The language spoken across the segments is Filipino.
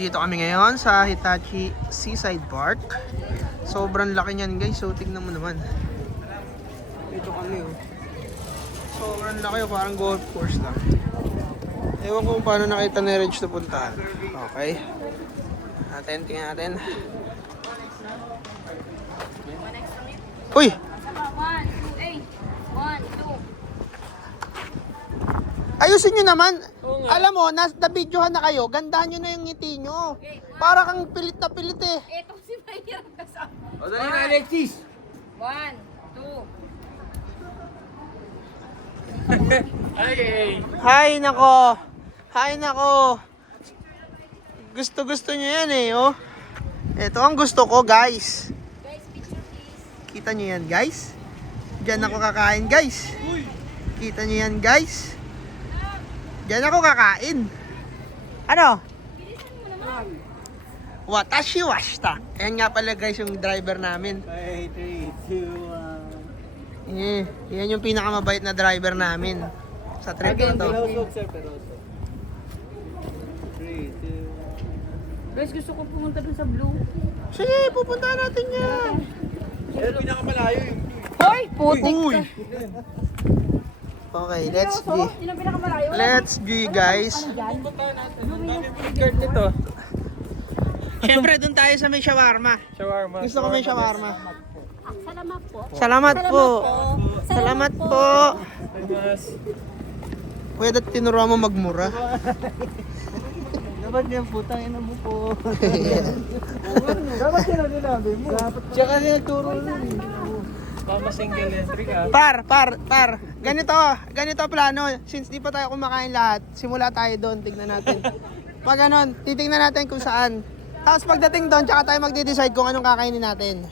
Dito kami ngayon sa Hitachi Seaside Park. Sobrang laki niyan guys, so tignan mo naman. Dito kami oh. Sobrang laki oh, parang golf course lang. Ewan ko kung paano nakita ni Reg na puntahan. Okay. Tingnan natin. Uy! 1, 2, 8. 1, 2. Ayusin nyo naman. Alam mo, na-videohan na kayo. Gandahan nyo na yung ngiti nyo. Para kang pilit na pilit eh. Ito si Mahirap kasama. O, dali na, Alexis! 1, 2. Okay. Hay nako. Hay nako. Gusto nyo yan eh, oh. Ito ang gusto ko, guys. Guys, picture please. Kita nyo yan, guys? Diyan ako kakain, guys. Kita nyo yan, guys? Diyan ako kakain. Ano? Bilisan mo naman. Watashi washita. Ayan nga pala, guys, yung driver namin. 5, 3, 2, 1. Yan yung pinakamabait na driver namin sa trip na to. Perosok, sir, perosok. 3, 2, 1. Guys, gusto ko pumunta dun sa blue. Sige, pupuntahan natin yan. Pero pinakamalayo yung Hoy, putik Uy. ka. Okay, let's So, G. yun ang pinakamalayo. Let's G, guys. card nito. Siyempre, dun tayo sa may shawarma. Shawarma. Gusto ko may shawarma. Salamat po. Salamat po. Salamat po. Mas. Pwede tinuruan mo magmura. Dapat yan, putang ina mo po. Dapat yan ang sinabi mo. Tsaka niya turo nun. Tama single entry ka. Par. Ganito plano. Since di pa tayo kumakain lahat, simula tayo doon, tignan natin. Pag ganon, titignan natin kung saan. Tapos pagdating doon, tsaka tayo magde-decide kung anong kakainin natin.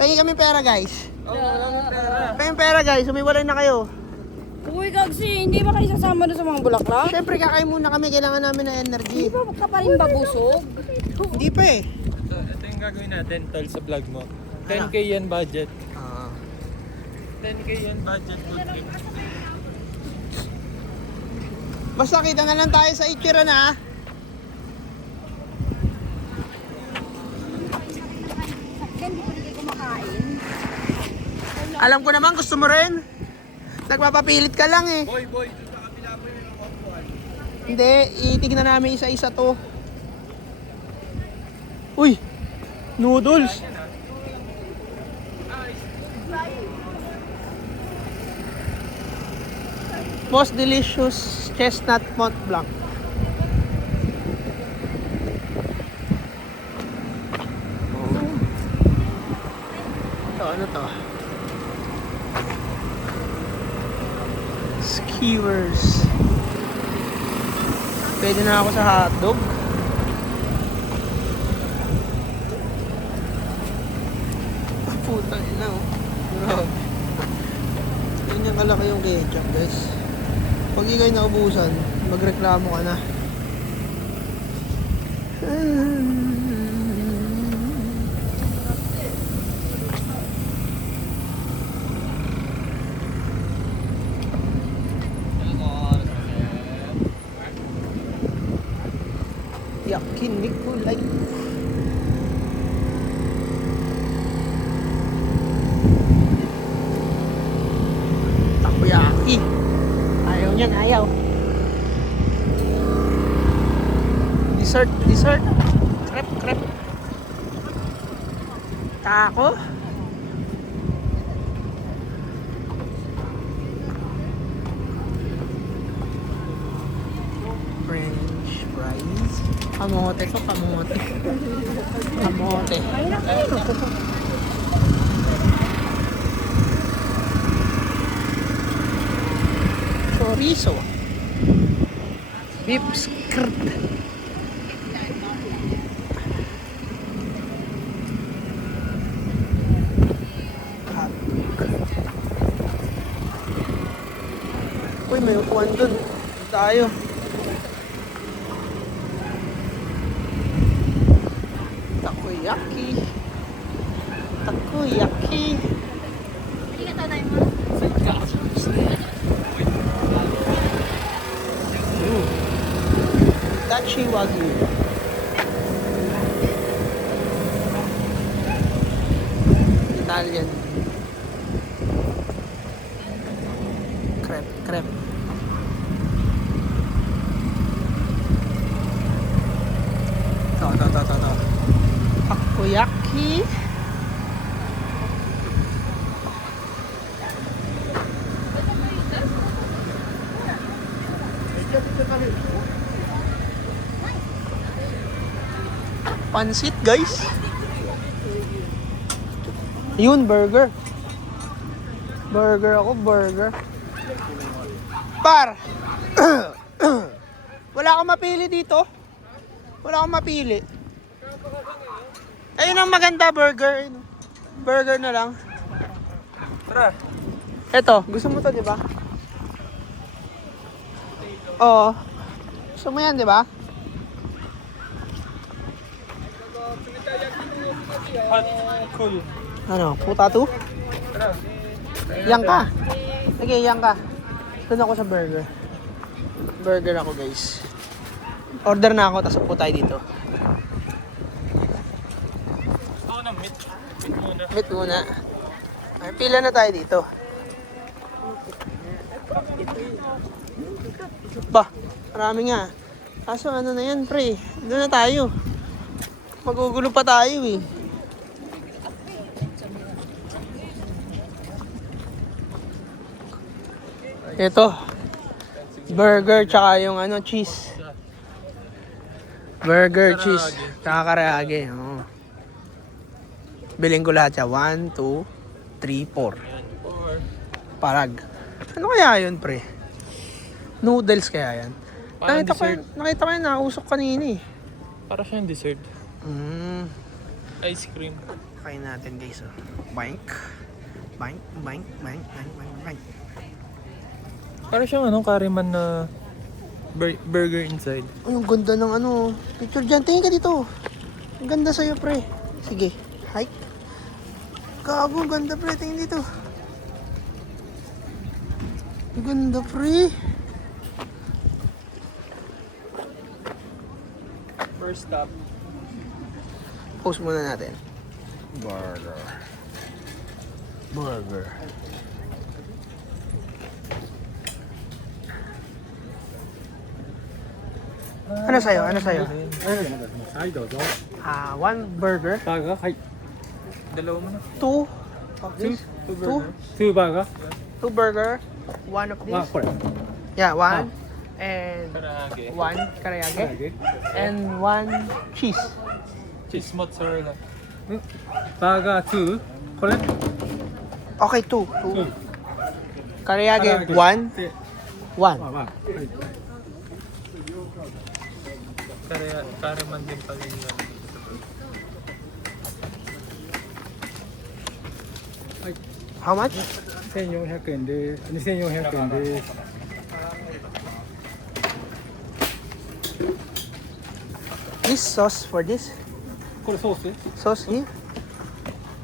Pengi kami pera, guys. Pengi pera, guys. Sumiwalay na kayo. Uy, Gagsi, hindi ba kayo sasama doon sa mga bulaklak? Siyempre, kakain muna kami. Kailangan namin ng energy. Hindi ba ka pa rin babusog? Hindi pa eh. So, ito yung gagawin natin, tol, sa vlog mo. 10k yan budget. 10k yan budget food trip. Basta kita na lang tayo sa Ichiran ha. Hindi ko rin kumakain. Alam ko naman, gusto mo rin. Nagpapapilit ka lang eh. Boy, doon sa kabila po yung upuan. Hindi, itignan namin isa-isa to. Uy! Noodles! Most delicious chestnut Mont Blanc. Ito, ano to? Skewers. Pwede na ako sa hotdog. Putang ina oh. Grabe. Ganyan kalaki yung ketchup, guys. Pag ikay naubusan, magreklamo ka na. Yakinikulay. Takoyaki. Ayaw niyan, ayaw. Dessert. Crepe. Taco. French fries. Kamote to, kamote. Chorizo. Beef skirt. Uy, may upuan dun. Dito tayo. Takoyaki. Hindi ka tanay mo. Hitachi Wagyu. Italian. Crepe, crepe. Ito. Takoyaki. Pansit, guys. Yun, burger. Burger ako, burger. Par! Wala akong mapili dito. Wala akong mapili. Ayun ang maganda, burger. Burger na lang. Tara. Eto, gusto mo to, di ba? Oo. Gusto mo yan, di ba? Hot. Cool. Ano, puta to? Tara. Yang ka. Sige, yang ka. Doon ako sa burger. Burger ako, guys. Order na ako, tapos upo tayo dito. Gusto ko ng meat. Meat muna. Meet muna. Ay, pila na tayo dito. Ba, marami nga. Kaso ano na yan, pre. Doon na tayo. Magugulo pa tayo eh. Ito. Burger tsaka yung ano, cheese. Burger, cheese. Tsaka karaage. Oo. Biling ko lahat siya. 1, 2, 3, 4. Parag. Ano kaya yun, pre? Noodles kaya yan? Parang Nakita ko yun, nausok kanina eh. Para siyang dessert. Ice cream. Kain natin, guys. Oh. Bank. Bank. Para siyang kariman na burger inside. Ay, ang ganda ng ano. Picture dyan. Tingin ka dito. Ang ganda sa'yo, pre. Sige. Hike. Gago, ang ganda, pre. Tingin dito. Ang ganda, pre. First stop. Post muna natin. Burger. Ano sa'yo? One burger. Baga? Hi. Dalawa mo na. Two of this. Two? Two baga? Two burger. One of this. Yeah, one. And Karaage. one karayage. And one cheese. Cheese mozzarella. Baga 2. Correct? Okay, two. Karayage, one. Kariman din pala yun. How much? 1400円で2400円です This sauce for this? これソース Sauce here?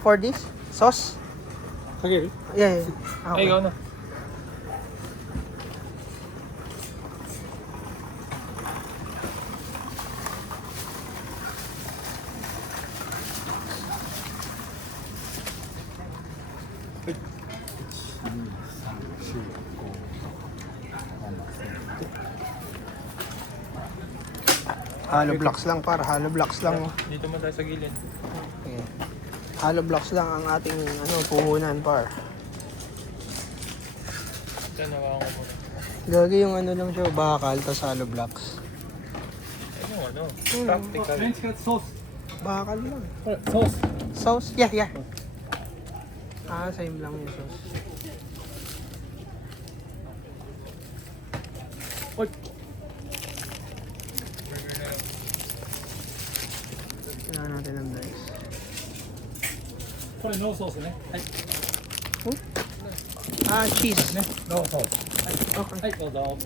For this? Sauce? かける Yeah. Ay, ikaw na. Hollow blocks lang, par. Hollow blocks lang. Oh. Dito mo tayo sa gilid. Okay. Hollow blocks lang ang ating puhunan, par. Ito, nawakan ko muna. Gagi yung ano lang siya, bakal, tas hollow blocks. Practical. フレンチカツソース Bakal lang. これソース Sauce? Yeah. Same lang yung sauce. はい Kailangan natin ng rice. これノーソースねはい Cheese. ねノーソース Okay. はいどうぞ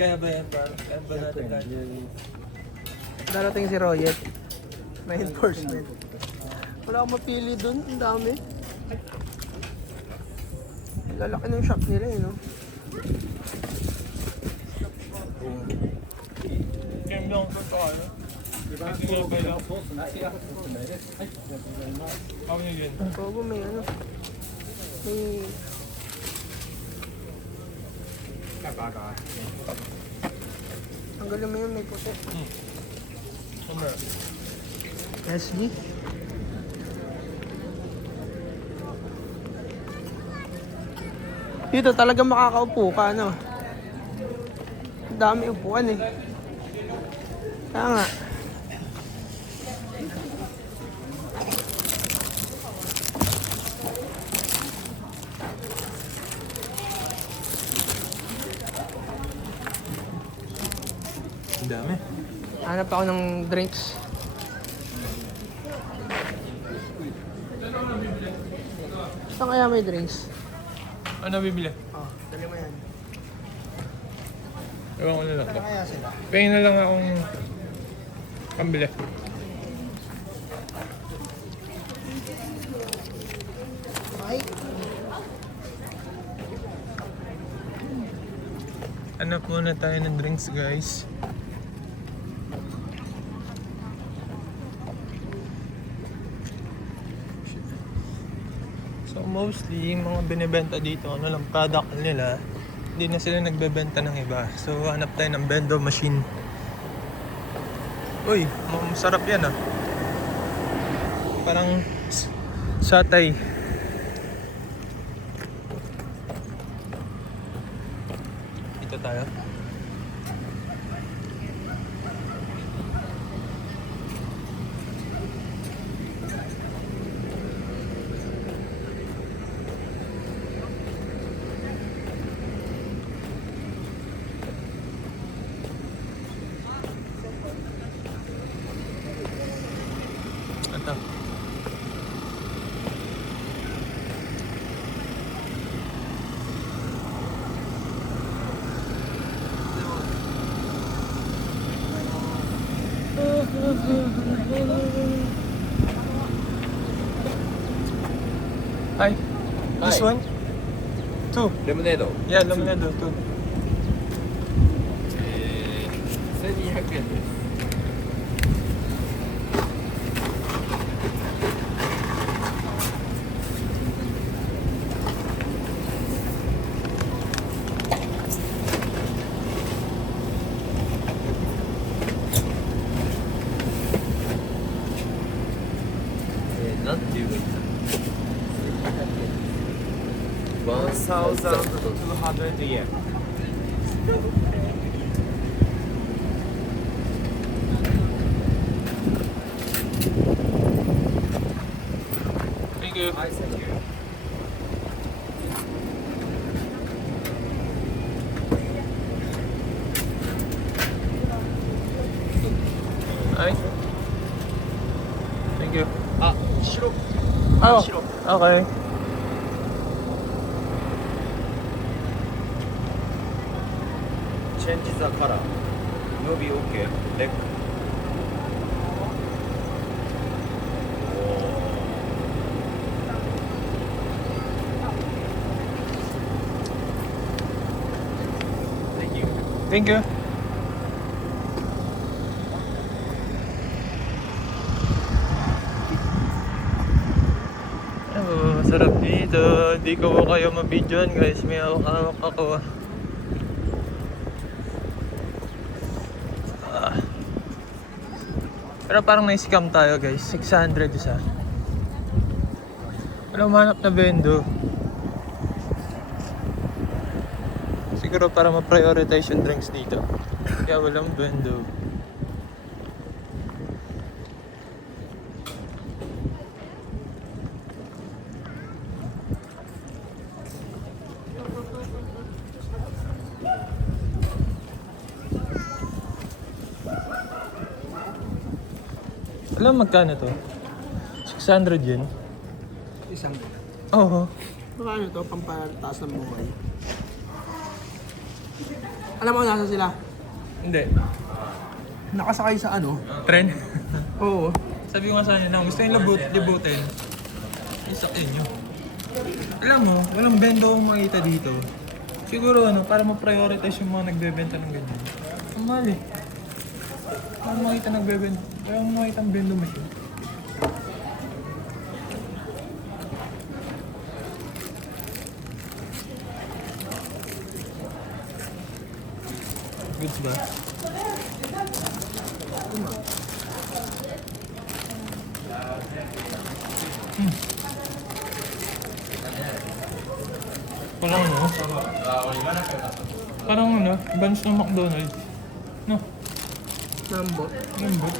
Kaya ba yan, par? Kaya ba natin kaya? Darating si Royet. Reinforcement. Wala akong mapili dun. Ang dami. Lalaki ng shop nila, no? Bago may ano. May... Tanggalin mo yun, may puti. SD. Dito talaga makakaupo ka, ano? Ang dami upuan eh. Kaya nga. Ang dami. Hanap ako ng drinks. Saan kaya may drinks? Ano bibili? Oh, dali mo yan. Ewan ko na lang. Saan kaya sila? Pahingin na lang akong pambili. Ay, Hanap muna tayo ng drinks, guys. So mostly, yung mga binibenta dito, ano lang, product nila, hindi na sila nagbebenta ng iba. So hanap tayo ng vendor machine. Uy, masarap yan ah. Parang satay. Dito tayo. Ito. Hi. This Hi. one? Two. Lemonade Yeah, lemonade two. 1200円です。なんていうの1200円。Thank you. Hi, thank you. Hi. Thank you. あ、白。 Oh, 白。 okay. Change the color. No be okay. Leg. Thank you. Thank you. Oh, masarap dito. Hindi ko kayo mabidyoan guys. May hawak-hawak ako. Ah. Pero parang may scam tayo guys. 600 isa. Wala manap na bendo. Siguro para ma-prioritize yung drinks dito. Kaya walang bendo. Alam magkano to? 600 yun? isang. Oo. Baka ano to, pampataas ng buhay. Alam mo nasa sila? Hindi. Nakasakay sa ano? Trend? Oo. Sabi ko nga sa kanila, gusto yung libutin. Isakyan nyo. Alam mo, walang bendo akong makita dito. Siguro ano, para ma-prioritize yung mga nagbebenta ng ganyan. Ang mahal eh. Parang makita nagbebenta. Parang makita ang bendo machine. Goods ba? Parang ano? Parang ano? Buns ng McDonald's. No? Lambot. Lambot.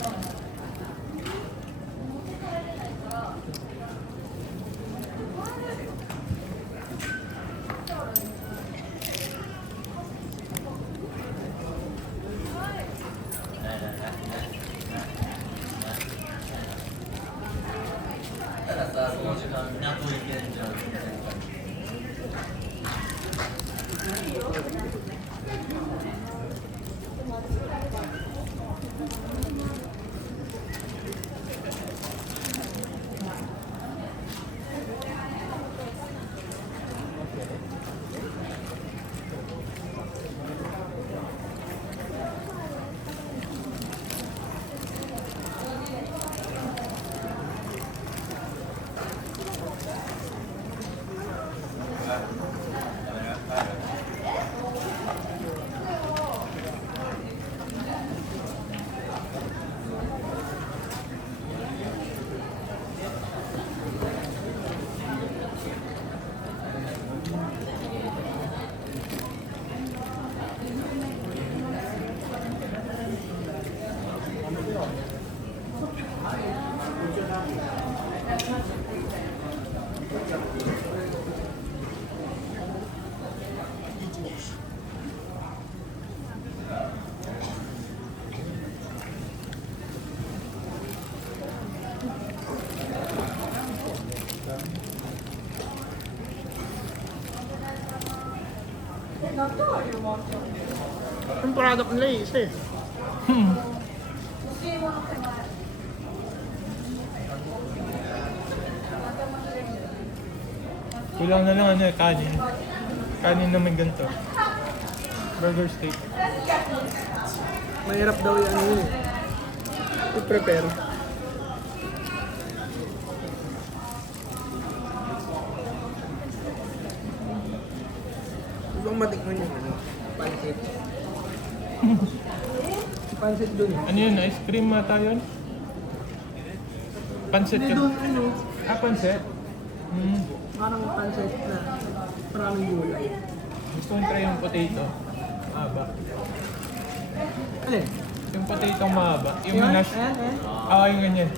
Yung product nila isa eh. Kulang na lang ano eh, kanin. Kanin na may ganito. Burger steak. Mahirap daw yung ano yun eh. I-prepare. Ibang matikman yung ano, pancit. Pancit dun. Ano yun? Ice cream mata yun? Pancit Hindi yun. dun ano, Ah, pancit? parang pancit na maraming gulay. Gusto kong try yung potato. Mahaba. Alin? Yung potato mahaba. Yung Yun? mash. Ayan, ayan. Ah, yung ganyan.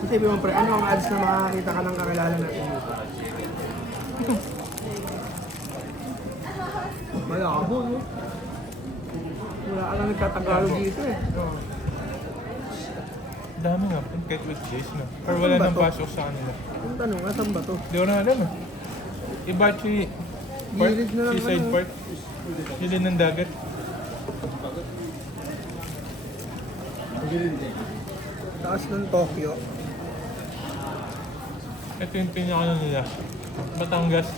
Sabi mo pre, ano ang ads na makakakita ka ng kakilala natin dito? Malabo, no? Wala ka lang nagtatagalog dito eh. Dami nga po, kahit with cheese, no? Pero wala Saan ba nang to? pasok sa kanila. Ang tanong, asan ba to? Di ko na alam eh. Ibachi Park, Gilid na lang, Seaside ano? Park. Gilid ng dagat. Taas ng Tokyo. Ito yung pinaka nila. Batangas.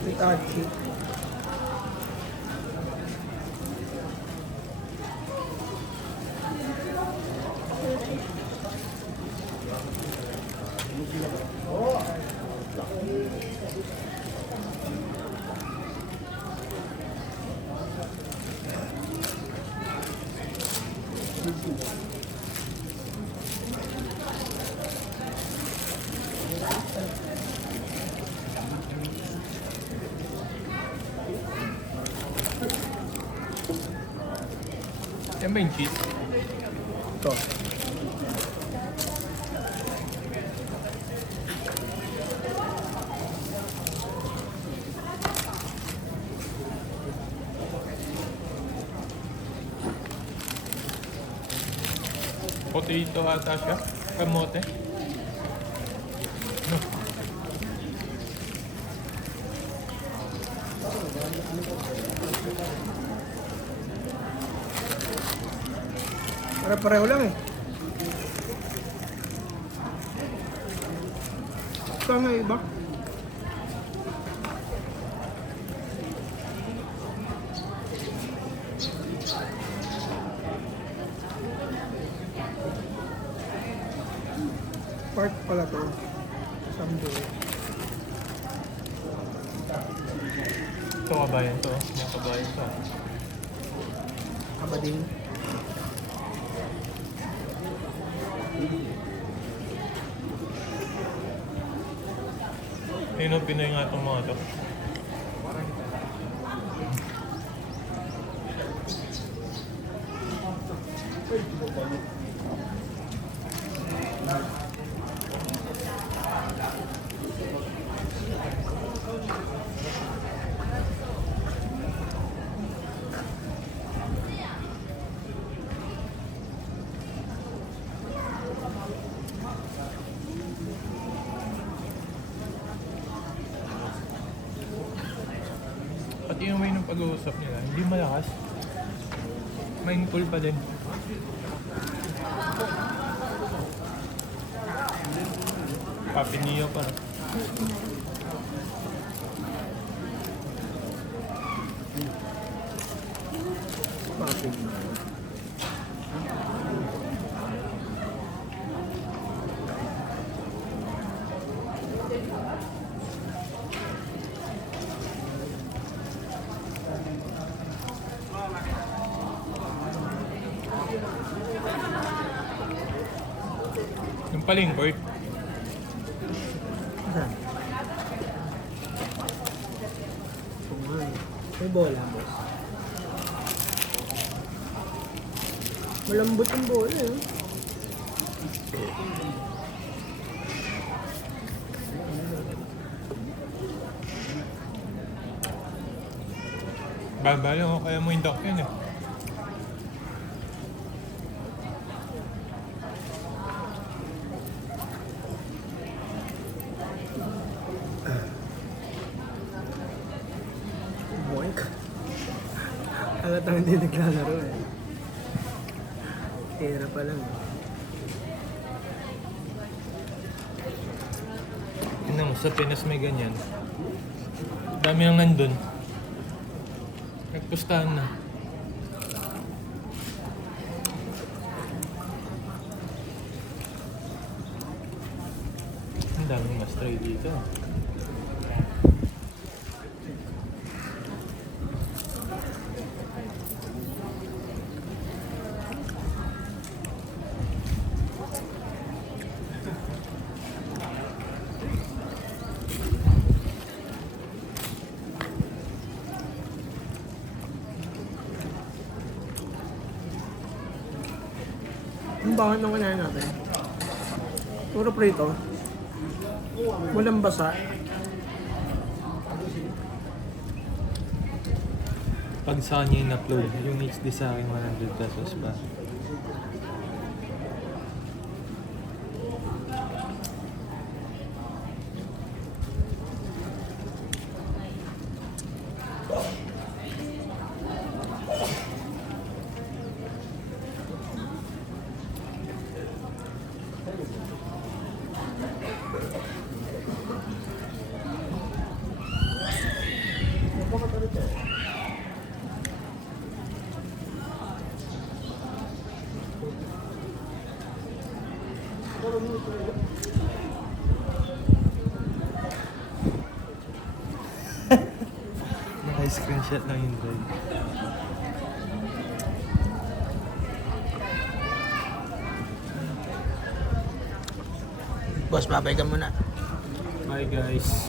Hitachi. Yan ba yung cheese? Ito. Potato ata siya. Kamote. No. Pare-pareho lang eh. Saan nga iba? Park pala to. Someday. Ito kabayan to. Mga kabayan to. Abading. Ayun o, Pinoy nga itong mga to. Pati yung way ng pag-uusap nila, hindi malakas. Mindful pa din. Happy New Year pa. Papi. Yung pala yung court. Saan? Kumain. May bola, boss. Malambot yung bola, eh. Babalo ko kaya mo yung dock yun eh. Boink. Halatang hindi naglalaro, eh. Tira pa lang. Tingnan mo, sa Pinas may ganyan. Dami nang nandun. Nagpustahan na. Ang daming mas-try dito. Ang bakit nung kinain natin? Puro prito. Walang basa. Pag sa kanya yung upload, yung HD sa akin 100 pesos pa. Naka-screenshot lang yung drive. Boss, babay ka muna. Bye guys.